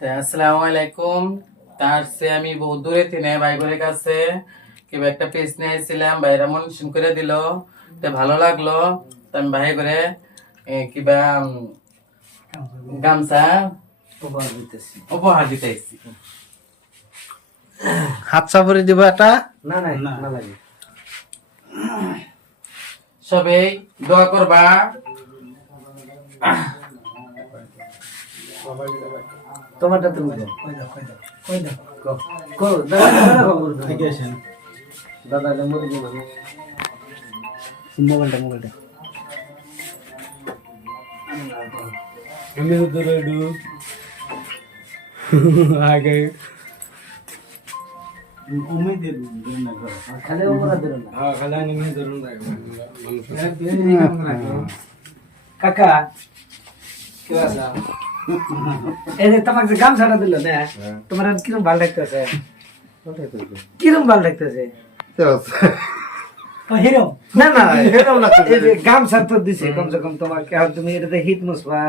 আসসালামু আলাইকুম। তার সে আমি বহু দূরে থেকে ভাই ঘরের কাছে কিবা একটা পিস নিয়ে আসছিলাম, ভাইরা মন করে দিল, তো ভালো লাগলো। তো আমি ভাই করে কিবা গামছা উপহার দিতে এসেছি। হাত চাপড়ে দিব এটা। না না না লাগে। সবাই দোয়া করবা। তোমারটা তুমি কো দাদা দাদা মুরগি মানে মোবাইলটা আমি উধরে ডু আগে উম্মে দে না খালি ওমরা দে না হ্যাঁ খালি উম্মে ধরুন না কাকা কি আছে এই যে তোমাকে যে গামছাটা দিল না তোমার আর কিরম ভালো লাগতেছে কিরম ভালো লাগতেছে হিরো না না হিরো না এই যে গামছা তো দিছে কমসে কম তোমাকে আর তুমি এটাতে হিট মুসবা